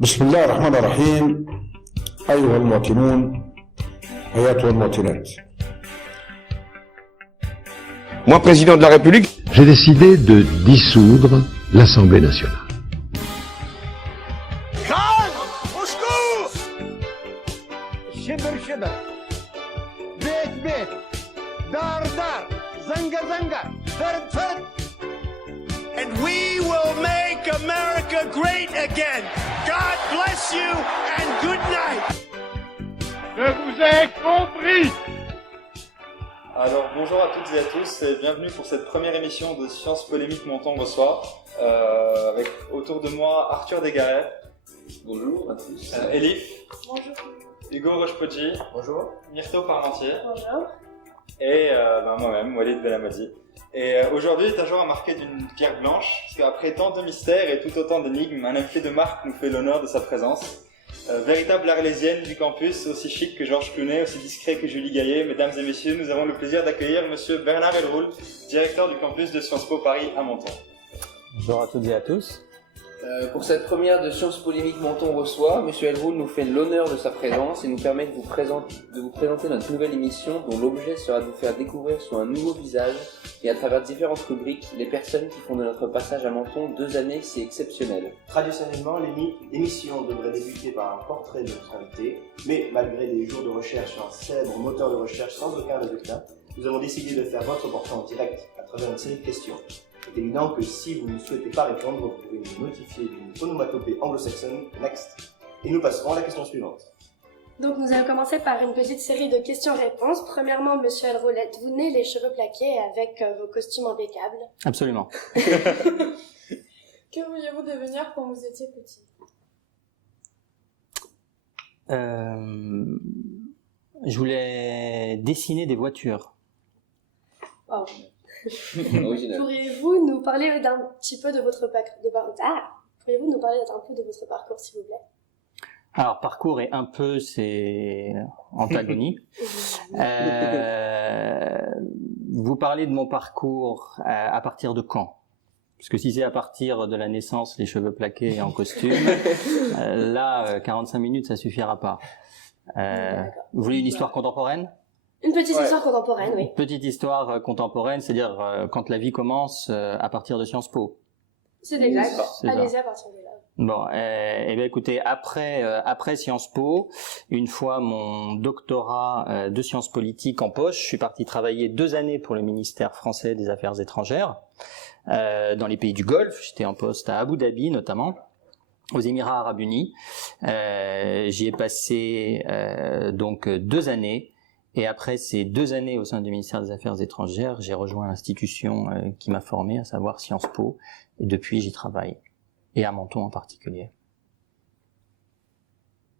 بسم الله الرحمن الرحيم. أيها المواطنون أيتها المواطنات. Moi, président de la République, j'ai décidé de dissoudre l'Assemblée nationale. au secours! شبر شبر بيت بيت دار دار زنقة زنقة فرد فرد. And we will make America great again. God bless you and good night. Je vous ai compris. Alors bonjour à toutes et à tous et bienvenue pour cette première émission de Sciences Polémiques Menton reçoit avec autour de moi Arthur Desgaret. Bonjour à tous. Elif. Bonjour. Hugo Rochepoggi. Bonjour. Myrto Parmentier. Bonjour. Et moi-même, Walid Belhamadi. Et aujourd'hui est un jour à marquer d'une pierre blanche, parce qu'après tant de mystères et tout autant d'énigmes, un invité de marque nous fait l'honneur de sa présence. Véritable arlésienne du campus, aussi chic que Georges Clooney, aussi discret que Julie Gaillet, mesdames et messieurs, nous avons le plaisir d'accueillir monsieur Bernard Elroul, directeur du campus de Sciences Po Paris à Menton. Bonjour à toutes et à tous. Pour cette première de Sciences Polémiques Menton reçoit, M. Elroul nous fait l'honneur de sa présence et nous permet de vous présenter notre nouvelle émission dont l'objet sera de vous faire découvrir sous un nouveau visage et à travers différentes rubriques les personnes qui font de notre passage à Menton 2 années si exceptionnelles. Traditionnellement, l'émission devrait débuter par un portrait de notre invité, mais malgré des jours de recherche sur un célèbre moteur de recherche sans aucun résultat, nous avons décidé de faire votre portrait en direct à travers une série de questions. Il est évident que si vous ne souhaitez pas répondre, vous pouvez nous notifier d'une onomatopée anglo-saxonne, next, et nous passerons à la question suivante. Donc nous allons commencer par une petite série de questions-réponses. Premièrement, Monsieur Elroul, êtes-vous né les cheveux plaqués avec vos costumes impeccables? Absolument. Que vouliez-vous devenir quand vous étiez petit? Je voulais dessiner des voitures. Oh. Original. Pourriez-vous nous parler d'un petit peu de votre Pourriez-vous nous parler un peu de votre parcours, s'il vous plaît? Alors, parcours et un peu, c'est antagonie. Vous parlez de mon parcours à partir de quand? Parce que si c'est à partir de la naissance, les cheveux plaqués et en costume, là, 45 minutes, ça suffira pas. Vous voulez une histoire contemporaine? Une petite histoire contemporaine, oui. Petite histoire contemporaine, c'est-à-dire quand la vie commence à partir de Sciences Po. C'est exact. Allez-y à partir de là. Bon, bien écoutez, après Sciences Po, une fois mon doctorat de sciences politiques en poche, je suis parti travailler 2 années pour le ministère français des Affaires étrangères dans les pays du Golfe. J'étais en poste à Abu Dhabi notamment, aux Émirats Arabes Unis. J'y ai passé donc 2 années. Et après ces 2 années au sein du ministère des Affaires étrangères, j'ai rejoint l'institution qui m'a formé, à savoir Sciences Po, et depuis j'y travaille, et à Menton en particulier.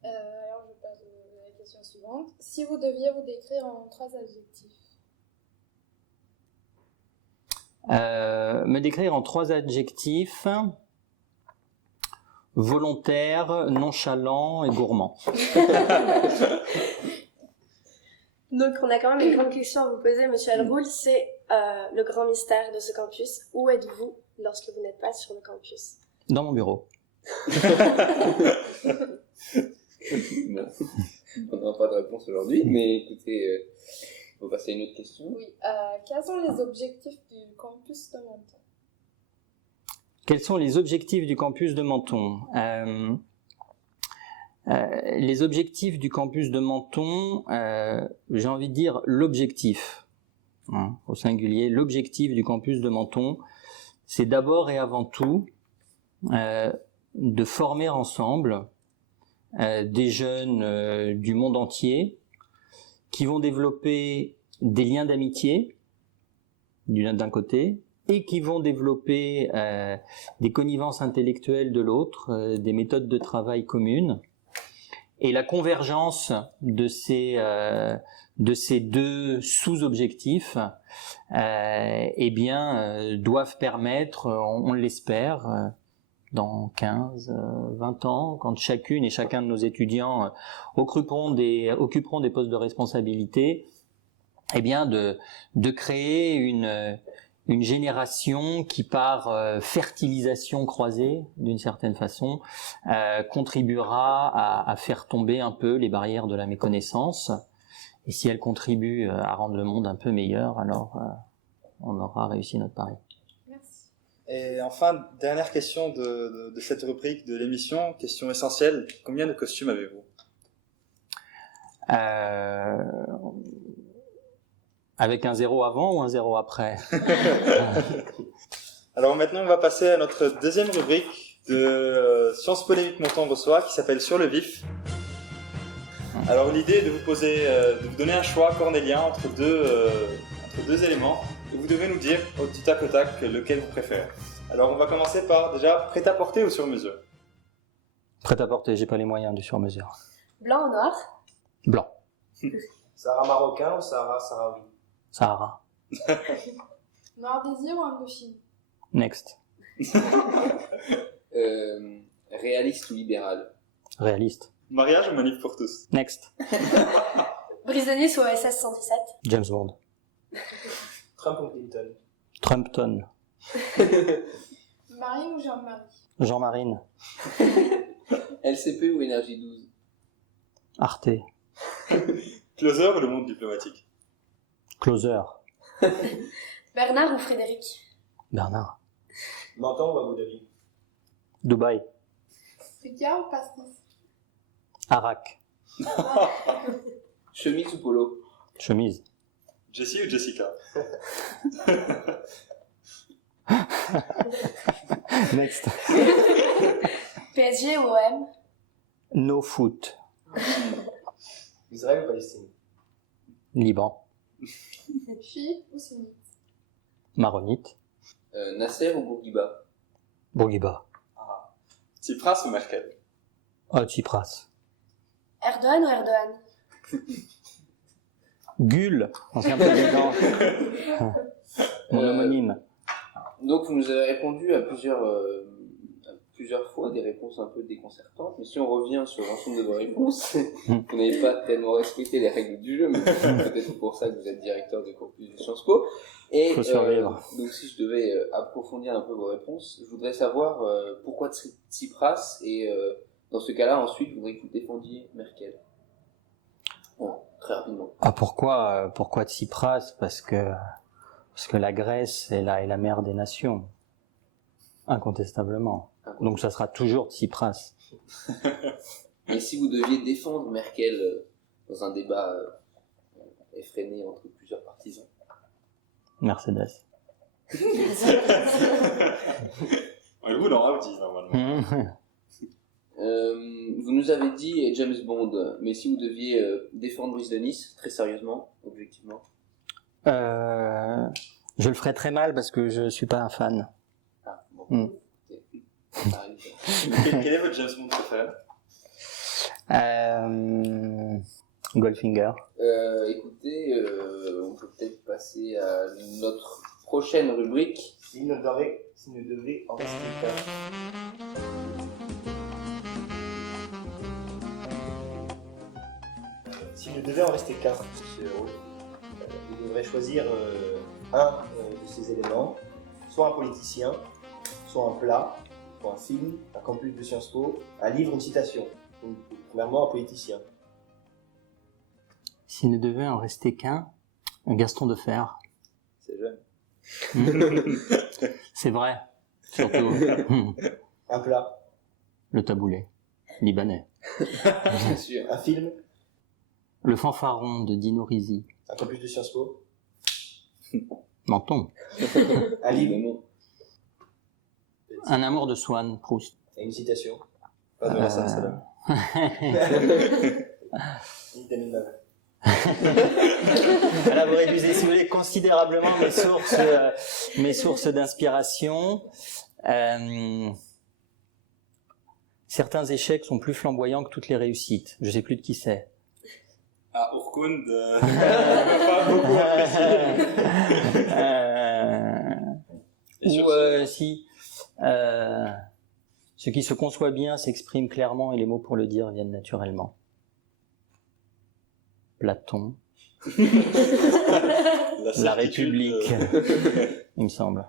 Alors je passe à la question suivante. Si vous deviez vous décrire en 3 adjectifs. Me décrire en 3 adjectifs: volontaire, nonchalant et gourmand. Donc, on a quand même une grande question à vous poser, Monsieur Elroul. C'est le grand mystère de ce campus. Où êtes-vous lorsque vous n'êtes pas sur le campus? Dans mon bureau. On n'aura pas de réponse aujourd'hui, mais écoutez, on va passer à une autre question. Oui. Quels sont les objectifs du campus de Menton? Quels sont les objectifs du campus de Menton? Les objectifs du campus de Menton, j'ai envie de dire l'objectif, au singulier, l'objectif du campus de Menton, c'est d'abord et avant tout de former ensemble des jeunes du monde entier qui vont développer des liens d'amitié d'un côté, et qui vont développer des connivences intellectuelles de l'autre, des méthodes de travail communes. Et la convergence de ces 2 sous-objectifs, doivent permettre, on l'espère, dans 15, 20 ans, quand chacune et chacun de nos étudiants occuperont des postes de responsabilité, de créer une génération qui, par fertilisation croisée, d'une certaine façon, contribuera à faire tomber un peu les barrières de la méconnaissance. Et si elle contribue à rendre le monde un peu meilleur, alors on aura réussi notre pari. Merci. Et enfin, dernière question de cette rubrique de l'émission, question essentielle. Combien de costumes avez-vous? Avec un 0 avant ou un 0 après? Alors maintenant, on va passer à notre deuxième rubrique de Sciences polémiques Monton reçoit, qui s'appelle Sur le vif. Alors l'idée est de vous poser, de vous donner un choix cornélien entre deux éléments, et vous devez nous dire au tac lequel vous préférez. Alors on va commencer par déjà prêt-à-porter ou sur mesure? Prêt-à-porter, j'ai pas les moyens du sur-mesure. Blanc ou noir? Blanc. Sahara marocain ou Sahara sahraoui? Sahara. Noir désir ou Indochine? Next. Réaliste ou libéral? Réaliste. Mariage ou manif pour tous? Next. Brise de Nice ou OSS 117? James Bond. Trump ou Clinton? Trumpton. Marine ou Jean-Marie? Jean-Marine. LCP ou Énergie 12? Arte. Closer ou le monde diplomatique? Closer. Bernard ou Frédéric? Bernard. Menton ou Abu Dhabi? Dubaï. Ricard ou pastis? Arak. Chemise ou polo? Chemise. Jessie ou Jessica? Next. PSG ou OM? No foot. Israël ou Palestine? Liban. Chiite ou sunnite? Maronite. Nasser ou Bourguiba? Bourguiba. Tsipras ou Merkel? Tsipras. Erdogan ou Erdogan? Gül, ancien président. Mon homonyme. Donc vous nous avez répondu à plusieurs fois des réponses un peu déconcertantes, mais si on revient sur l'ensemble de vos réponses, vous n'avez pas tellement respecté les règles du jeu, mais c'est peut-être pour ça que vous êtes directeur de campus de Sciences Po. Et faut survivre. donc si je devais approfondir un peu vos réponses, je voudrais savoir pourquoi Tsipras, et dans ce cas-là, ensuite, je voudrais que vous défendiez Merkel. Bon, très rapidement. Pourquoi Tsipras? Parce que la Grèce est la mère des nations. Incontestablement. Donc ça sera toujours Tsipras. Et si vous deviez défendre Merkel dans un débat effréné entre plusieurs partisans? Mercedes. On roule en Audi normalement. Vous nous avez dit James Bond, mais si vous deviez défendre Brise de Nice, très sérieusement, objectivement? Je le ferai très mal parce que je suis pas un fan. Ah, bon. Quel est votre James Bond préféré? Goldfinger. Écoutez, on peut peut-être passer à notre prochaine rubrique. S'il ne devait en rester S'il ne devait en rester qu'un, monsieur Roux, vous devrez choisir un de ces éléments, soit un politicien, soit un plat, soit un film, un campus de Sciences Po, un livre, une citation. Donc, premièrement, un politicien. S'il ne devait en rester qu'un, un Gaston de Fer. C'est jeune. C'est vrai, surtout. Un plat. Le taboulé, libanais. Bien sûr. Un film. Le fanfaron de Dino Risi. Un campus de Sciences Po. Menton. Un livre. Un amour de Swann, Proust. Et une citation. Pas de la Salam. Là, vous réduisez, si vous voulez, considérablement mes sources d'inspiration. Certains échecs sont plus flamboyants que toutes les réussites. Je sais plus de qui c'est. Ah, Urkund, pas beaucoup apprécié. Si. Ce qui se conçoit bien s'exprime clairement et les mots pour le dire viennent naturellement. Platon. La République, il me semble.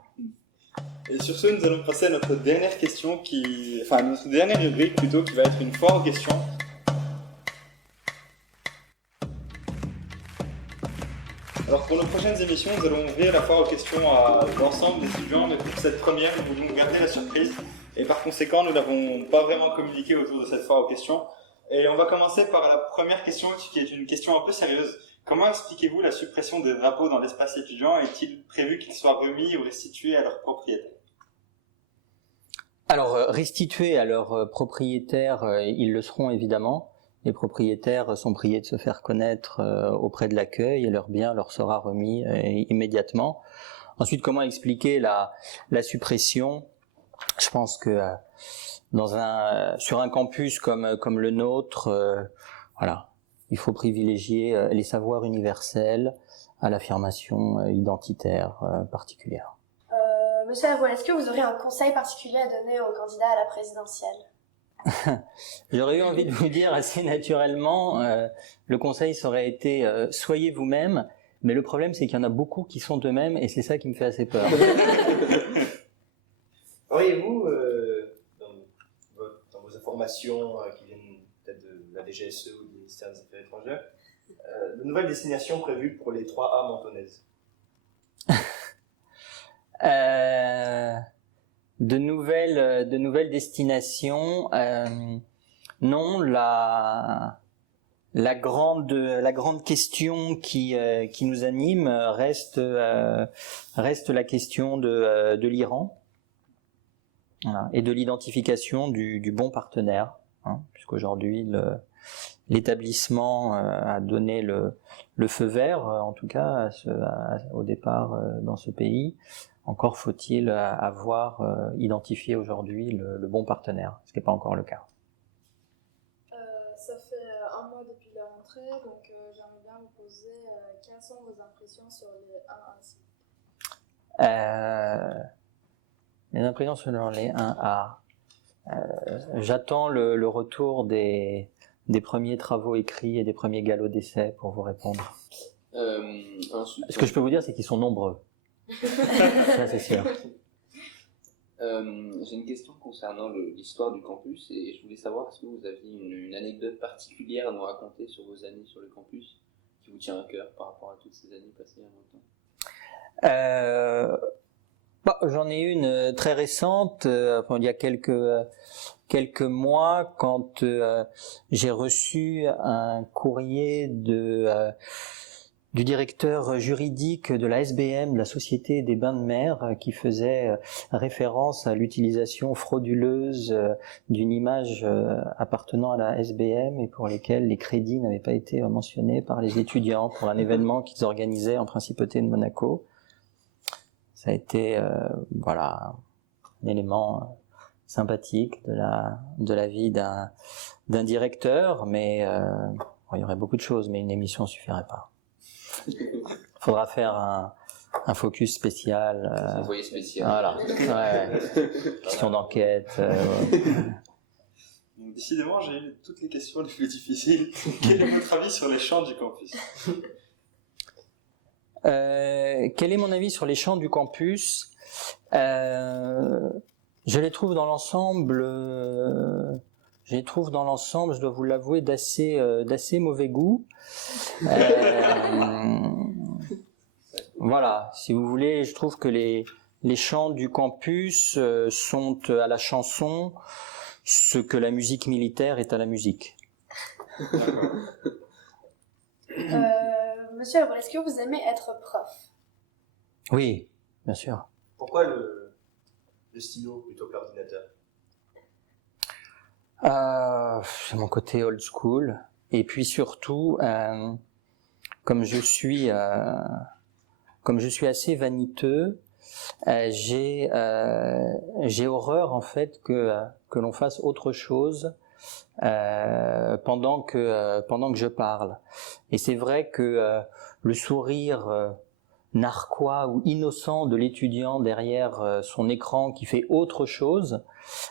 Et sur ce, nous allons passer à notre dernière question notre dernière rubrique plutôt, qui va être une foire aux questions. Alors pour nos prochaines émissions, nous allons ouvrir la foire aux questions à l'ensemble des étudiants, mais pour cette première, nous voulons garder la surprise. Et par conséquent, nous n'avons pas vraiment communiqué autour de cette foire aux questions. Et on va commencer par la première question, qui est une question un peu sérieuse. Comment expliquez-vous la suppression des drapeaux dans l'espace étudiant? Est-il prévu qu'ils soient remis ou restitués à leurs propriétaires? Alors, restitués à leurs propriétaires, ils le seront évidemment. Les propriétaires sont priés de se faire connaître auprès de l'accueil et leur bien leur sera remis immédiatement. Ensuite, comment expliquer la suppression? Je pense que sur un campus comme le nôtre, voilà, il faut privilégier les savoirs universels à l'affirmation identitaire particulière. Monsieur Hervois, est-ce que vous aurez un conseil particulier à donner aux candidats à la présidentielle? J'aurais eu envie de vous dire assez naturellement, le conseil ça aurait été soyez vous-même, mais le problème c'est qu'il y en a beaucoup qui sont eux-mêmes et c'est ça qui me fait assez peur. Auriez-vous, dans vos informations qui viennent peut-être de la DGSE ou du ministère des Affaires étrangères, de nouvelles destinations prévues pour les 3A mentonnaises? De nouvelles destinations, non, la grande question qui nous anime reste la question de l'Iran, voilà, et de l'identification du bon partenaire, puisqu'aujourd'hui l'établissement a donné le feu vert, en tout cas au départ dans ce pays. Encore faut-il avoir identifié aujourd'hui le bon partenaire, ce qui n'est pas encore le cas. Ça fait un mois depuis la rentrée, donc j'aimerais bien vous poser quelles sont vos impressions sur les 1A? Mes impressions sur les 1A. J'attends le retour des premiers travaux écrits et des premiers galops d'essai pour vous répondre. Ce que je peux vous dire, c'est qu'ils sont nombreux. Ça, c'est sûr. J'ai une question concernant l'histoire du campus et je voulais savoir est-ce que vous aviez une anecdote particulière à nous raconter sur vos années sur le campus qui vous tient à cœur par rapport à toutes ces années passées à votre temps. J'en ai une très récente, il y a quelques mois, quand j'ai reçu un courrier du directeur juridique de la SBM, de la Société des Bains de Mer, qui faisait référence à l'utilisation frauduleuse d'une image appartenant à la SBM et pour lesquelles les crédits n'avaient pas été mentionnés par les étudiants pour un événement qu'ils organisaient en Principauté de Monaco. Ça a été un élément sympathique de la vie d'un directeur, mais il y aurait beaucoup de choses, mais une émission suffirait pas. Il faudra faire un focus spécial. Un envoyé spécial. Voilà. Ouais. Question d'enquête. Donc, décidément, j'ai eu toutes les questions les plus difficiles. Quel est votre avis sur les chants du campus? Quel est mon avis sur les chants du campus? Je les trouve dans l'ensemble, je dois vous l'avouer, d'assez mauvais goût. Voilà, si vous voulez, je trouve que les chants du campus sont à la chanson ce que la musique militaire est à la musique. Monsieur Hervois, est-ce que vous aimez être prof? Oui, bien sûr. Pourquoi le stylo plutôt que l'ordinateur? C'est mon côté old school. Et puis surtout, comme je suis assez vaniteux, j'ai horreur en fait que l'on fasse autre chose pendant que je parle. Et c'est vrai que le sourire narquois ou innocent de l'étudiant derrière son écran qui fait autre chose,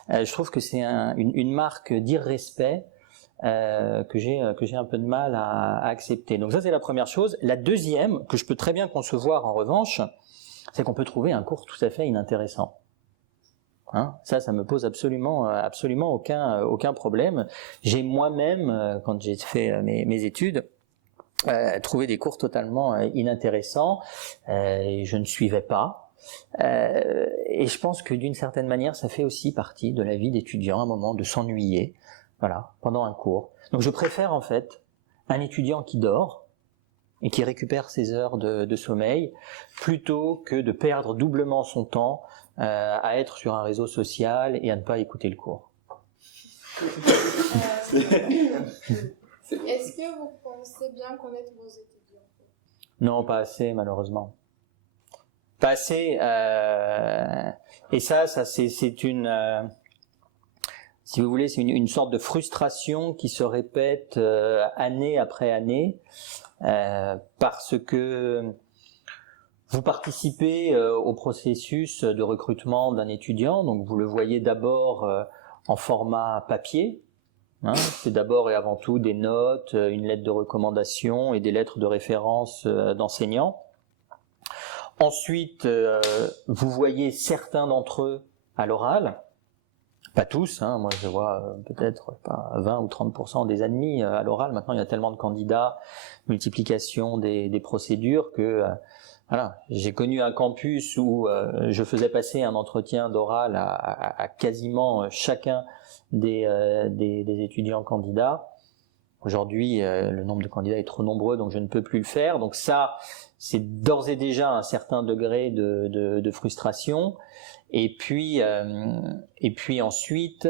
je trouve que c'est une marque d'irrespect que j'ai un peu de mal à accepter. Donc ça, c'est la première chose. La deuxième, que je peux très bien concevoir en revanche, c'est qu'on peut trouver un cours tout à fait inintéressant. Hein, ça me pose absolument aucun problème. J'ai moi-même, quand j'ai fait mes études, trouvé des cours totalement inintéressants. Et je ne suivais pas. Et je pense que d'une certaine manière, ça fait aussi partie de la vie d'étudiant, un moment de s'ennuyer, voilà, pendant un cours. Donc je préfère en fait un étudiant qui dort et qui récupère ses heures de sommeil, plutôt que de perdre doublement son temps à être sur un réseau social et à ne pas écouter le cours. Est-ce que vous pensez bien connaître vos étudiants? Non, pas assez, malheureusement. Pas assez. Et ça c'est une... si vous voulez, c'est une sorte de frustration qui se répète année après année, parce que vous participez au processus de recrutement d'un étudiant, donc vous le voyez d'abord en format papier. Hein, c'est d'abord et avant tout des notes, une lettre de recommandation et des lettres de référence d'enseignants. Ensuite, vous voyez certains d'entre eux à l'oral, pas tous, hein, moi je vois peut-être pas 20 ou 30% des admis à l'oral. Maintenant il y a tellement de candidats, multiplication des procédures que voilà, j'ai connu un campus où je faisais passer un entretien d'oral à quasiment chacun des étudiants candidats. Aujourd'hui, le nombre de candidats est trop nombreux, donc je ne peux plus le faire. Donc ça, c'est d'ores et déjà un certain degré de frustration. Et puis ensuite,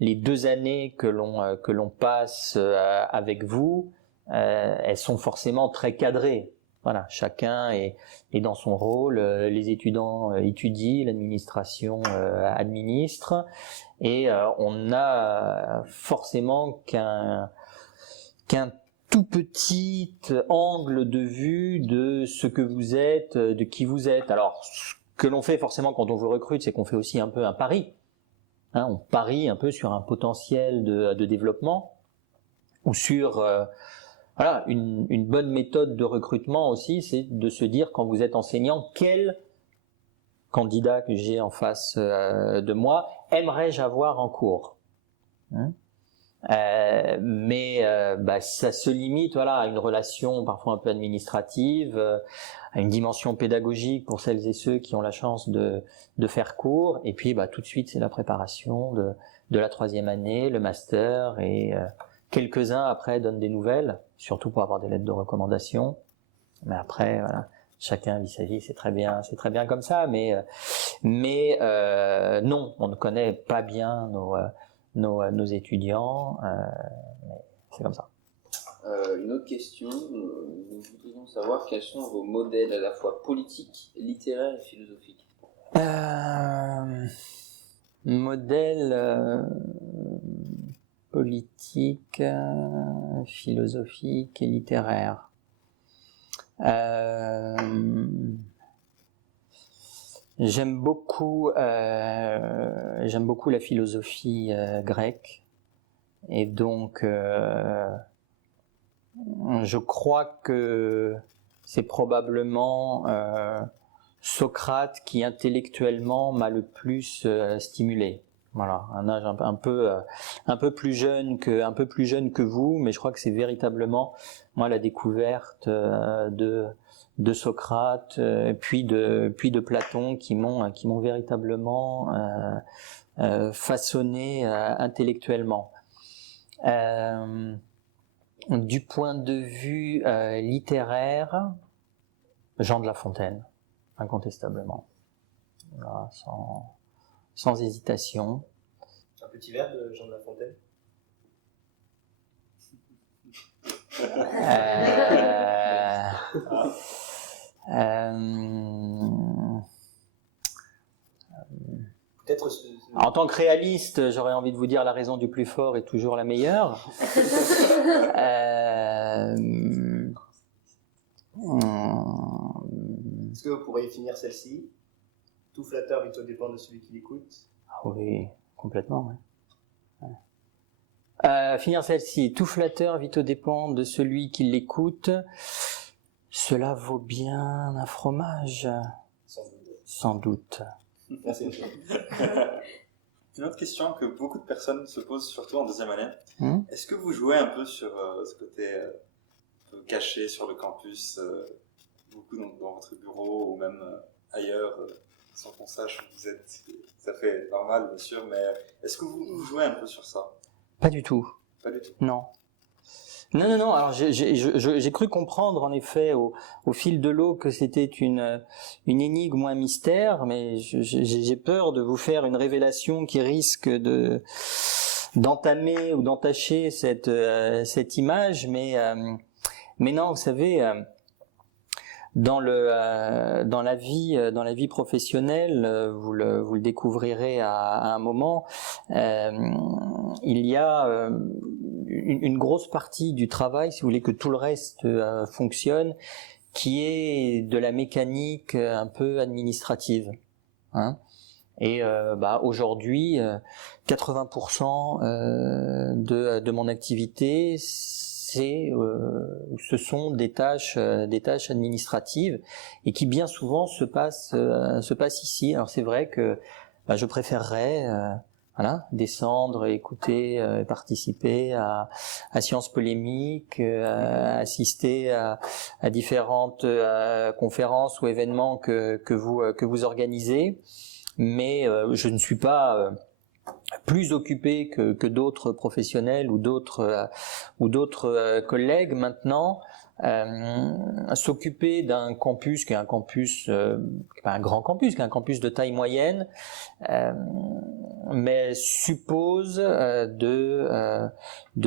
les 2 années que l'on passe avec vous, elles sont forcément très cadrées. Voilà, chacun est dans son rôle. Les étudiants étudient, l'administration administre, et on n'a forcément qu'un tout petit angle de vue de ce que vous êtes, de qui vous êtes. Alors, ce que l'on fait forcément quand on vous recrute, c'est qu'on fait aussi un peu un pari. Hein, on parie un peu sur un potentiel de développement, ou sur voilà, une bonne méthode de recrutement aussi, c'est de se dire, quand vous êtes enseignant, quel candidat que j'ai en face de moi aimerais-je avoir en cours, hein? Mais ça se limite, voilà, à une relation parfois un peu administrative, à une dimension pédagogique pour celles et ceux qui ont la chance de faire cours, et puis tout de suite c'est la préparation de la 3e année, le master, et quelques-uns après donnent des nouvelles, surtout pour avoir des lettres de recommandation. Mais après, voilà, chacun vit sa vie, c'est très bien comme ça. Mais non, on ne connaît pas bien nos étudiants. Mais c'est comme ça. Une autre question, nous voudrions savoir quels sont vos modèles à la fois politiques, littéraires et philosophiques. Modèle politique, philosophique et littéraire. J'aime beaucoup la philosophie grecque, et donc je crois que c'est probablement Socrate qui intellectuellement m'a le plus stimulé. Voilà, un âge un peu plus jeune que vous, mais je crois que c'est véritablement moi la découverte de Socrate, puis de Platon qui m'ont véritablement façonné intellectuellement. Du point de vue littéraire, Jean de La Fontaine, incontestablement. Voilà, sans hésitation. Un petit verre de Jean de La Fontaine. Peut-être. En tant que réaliste, j'aurais envie de vous dire la raison du plus fort est toujours la meilleure. Est-ce que vous pourriez finir celle-ci? Tout flatteur vite au dépend de celui qui l'écoute. Ah oui, complètement. Ouais. Finir celle-ci. Tout flatteur vite aux dépens de celui qui l'écoute. Cela vaut bien un fromage. Sans doute. Merci. Une autre question que beaucoup de personnes se posent, surtout en deuxième année. Est-ce que vous jouez un peu sur ce côté un peu caché sur le campus, beaucoup dans votre bureau ou même ailleurs, sans qu'on sache où vous êtes? Ça fait normal, bien sûr, mais est-ce que vous jouez un peu sur ça? Pas du tout. Pas du tout. Non. Non. Alors j'ai cru comprendre en effet au fil de l'eau que c'était une énigme ou un mystère, mais j'ai peur de vous faire une révélation qui risque d'entamer ou d'entacher cette image, mais non, vous savez. Dans la vie professionnelle, vous le découvrirez à un moment. Il y a une grosse partie du travail, si vous voulez que tout le reste fonctionne, qui est de la mécanique un peu administrative. Hein. Et aujourd'hui, 80% de mon activité, ce sont des tâches administratives et qui bien souvent se passent ici. Alors c'est vrai que je préférerais descendre, écouter, participer à Sciences Polémiques, assister à différentes conférences ou événements que vous organisez, mais je ne suis pas plus occupé que d'autres professionnels ou d'autres collègues maintenant. S'occuper d'un campus qui est un campus, pas un grand campus, qui est un campus de taille moyenne, mais suppose de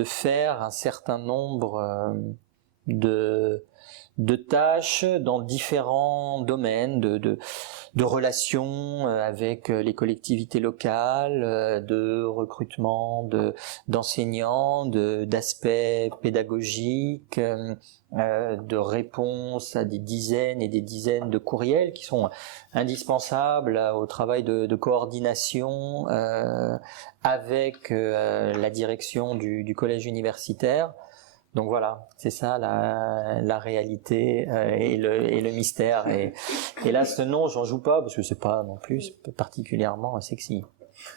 faire un certain nombre de tâches dans différents domaines, de relations avec les collectivités locales, de recrutement d'enseignants, d'aspects pédagogiques, de réponses à des dizaines et des dizaines de courriels qui sont indispensables au travail de coordination avec la direction du collège universitaire. Donc voilà, c'est ça la réalité et le mystère. Et là, ce nom, j'en joue pas parce que c'est pas non plus particulièrement sexy.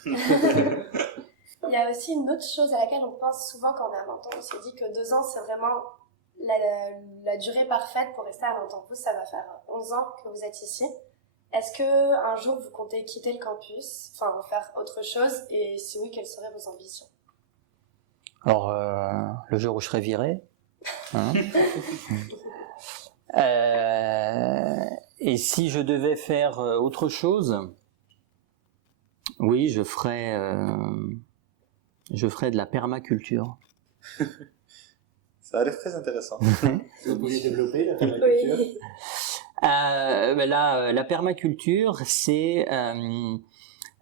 Il y a aussi une autre chose à laquelle on pense souvent quand on est à Menton. On se dit que 2 ans, c'est vraiment la durée parfaite pour rester à Menton. Vous, ça va faire 11 ans que vous êtes ici. Est-ce que un jour vous comptez quitter le campus, enfin faire autre chose, et si oui, quelles seraient vos ambitions? Alors, le jour où je serai viré, hein. Et si je devais faire autre chose, oui, je ferais de la permaculture. Ça a l'air très intéressant. Vous pouvez développer la permaculture? Oui. La permaculture, c'est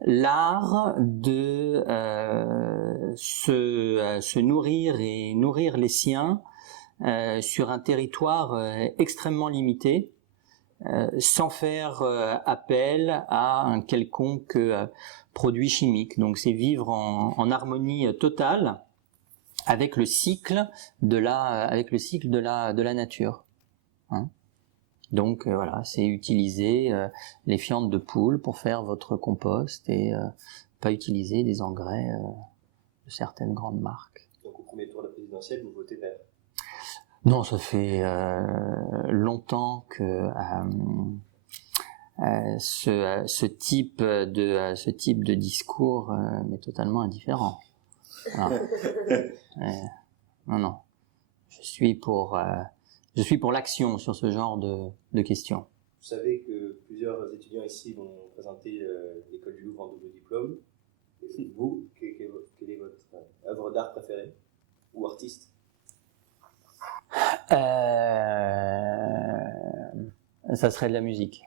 l'art de se nourrir et nourrir les siens sur un territoire extrêmement limité, sans faire appel à un quelconque produit chimique. Donc c'est vivre en harmonie totale avec le cycle de la nature. Hein. Donc voilà, c'est utiliser les fientes de poule pour faire votre compost et pas utiliser des engrais de certaines grandes marques. Donc au premier tour de la présidentielle, vous votez vert? Non, ça fait longtemps que ce type de discours m'est totalement indifférent. Non. Je suis pour l'action sur ce genre de questions. Vous savez que plusieurs étudiants ici vont présenter l'école du Louvre en double diplôme. Et vous, quelle est votre œuvre d'art préférée ou artiste? Ça serait de la musique.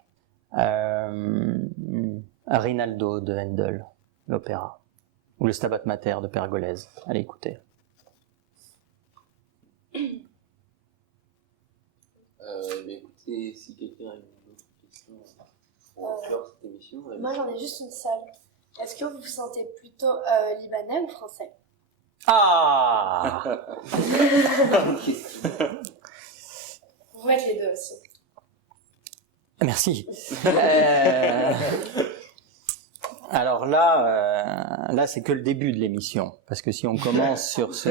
Rinaldo de Handel, l'opéra, ou le Stabat Mater de Pergolèse. Allez écouter. Écoutez, si quelqu'un a une autre question pour clore cette émission. Moi, j'en ai juste une seule. Est-ce que vous vous sentez plutôt libanais ou français? Ah Vous pouvez être les deux aussi. Merci. Alors là, c'est que le début de l'émission, parce que si on commence sur ce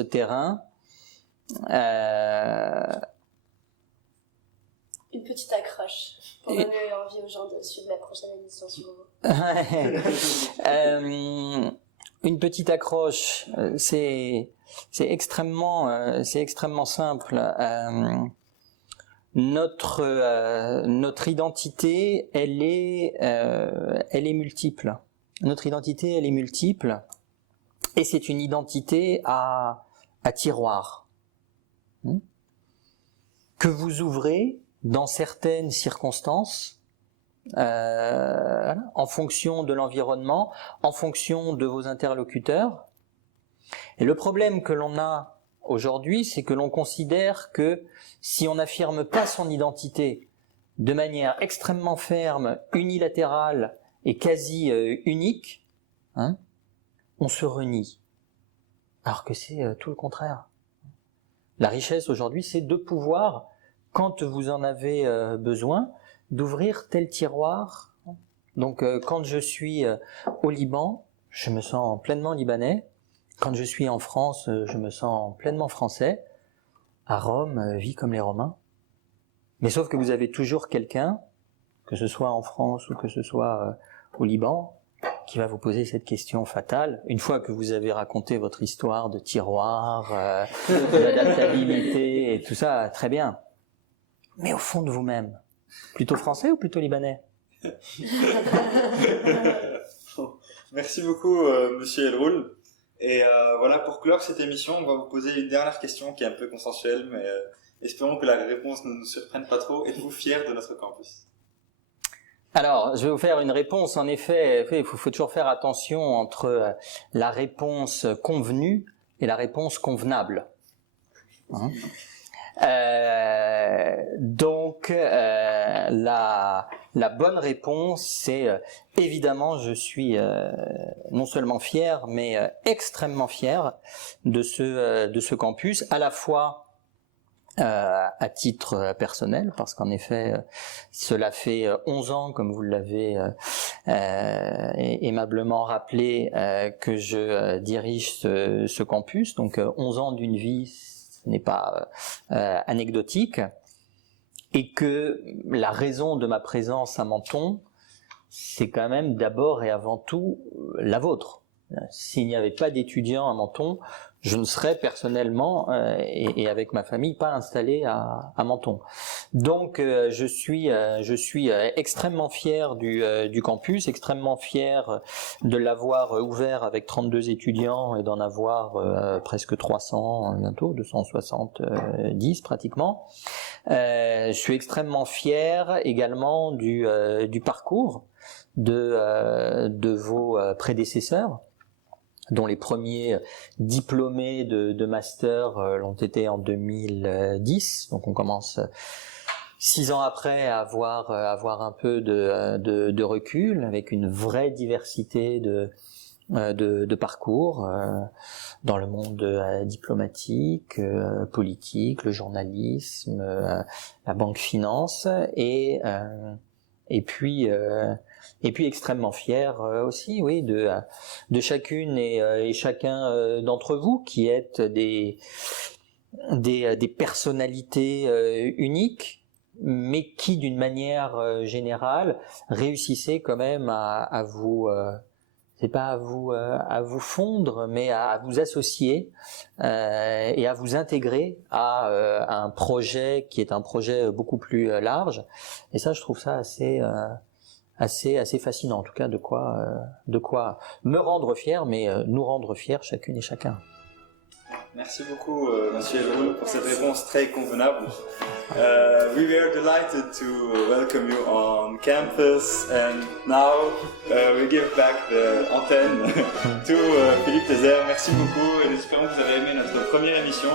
terrain, une petite accroche pour donner envie aux gens de suivre la prochaine émission sur vous. Une petite accroche, c'est extrêmement simple. Notre identité, elle est multiple. Notre identité, elle est multiple, et c'est une identité à tiroir que vous ouvrez dans certaines circonstances, en fonction de l'environnement, en fonction de vos interlocuteurs. Et le problème que l'on a aujourd'hui, c'est que l'on considère que si on n'affirme pas son identité de manière extrêmement ferme, unilatérale et quasi unique, on se renie. Alors que c'est tout le contraire. La richesse aujourd'hui, c'est de pouvoir, quand vous en avez besoin, d'ouvrir tel tiroir. Donc quand je suis au Liban, je me sens pleinement libanais. Quand je suis en France, je me sens pleinement français. À Rome, vis comme les Romains. Mais sauf que vous avez toujours quelqu'un, que ce soit en France ou que ce soit au Liban, qui va vous poser cette question fatale. Une fois que vous avez raconté votre histoire de tiroir, d'adaptabilité et tout ça, très bien. Mais au fond de vous-même, plutôt français ou plutôt libanais? Merci beaucoup, Monsieur Elroul. Et voilà, pour clore cette émission, on va vous poser une dernière question qui est un peu consensuelle, mais espérons que la réponse ne nous surprenne pas trop. Êtes-vous fier de notre campus? Alors, je vais vous faire une réponse. En effet, il faut toujours faire attention entre la réponse convenue et la réponse convenable. Donc, la bonne réponse, c'est évidemment, je suis non seulement fier, mais extrêmement fier de ce campus, à la fois à titre personnel, parce qu'en effet, cela fait 11 ans, comme vous l'avez aimablement rappelé, que je dirige ce campus, donc 11 ans d'une vie, ce n'est pas anecdotique, et que la raison de ma présence à Menton, c'est quand même d'abord et avant tout la vôtre. S'il n'y avait pas d'étudiants à Menton, je ne serais personnellement et avec ma famille pas installé à Menton. Donc je suis extrêmement fier du campus, extrêmement fier de l'avoir ouvert avec 32 étudiants et d'en avoir presque 300 bientôt, 270 pratiquement. Je suis extrêmement fier également du parcours de vos prédécesseurs, dont les premiers diplômés de master l'ont été en 2010. Donc on commence 6 ans après à avoir un peu de recul, avec une vraie diversité de parcours dans le monde diplomatique, politique, le journalisme, la banque finance, et puis extrêmement fier aussi, oui, de chacune et chacun d'entre vous qui êtes des personnalités uniques, mais qui d'une manière générale réussissent quand même à vous c'est pas à vous fondre, mais à vous associer et à vous intégrer à un projet qui est un projet beaucoup plus large. Et ça, je trouve ça assez fascinant, en tout cas de quoi me rendre fier, mais nous rendre fiers chacune et chacun. Merci beaucoup, Monsieur Elroul, pour cette réponse très convenable. We were delighted to welcome you on campus, and now we give back the antenne to Philippe Tézère. Merci beaucoup, et nous espérons que vous avez aimé notre première émission.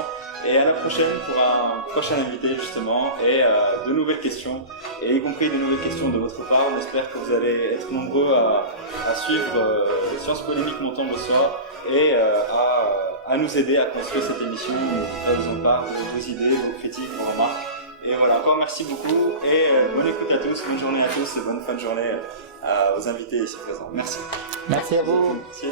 Et à la prochaine pour un prochain invité justement et de nouvelles questions, et y compris de nouvelles questions de votre part. On espère que vous allez être nombreux à suivre Sciences Polémiques Monton-Bossois et à nous aider à construire cette émission, faisons part de vos idées, vos critiques, vos remarques. Et voilà, encore merci beaucoup et bonne écoute à tous, bonne journée à tous et bonne fin de journée aux invités ici présents. Merci. Merci à vous. Merci.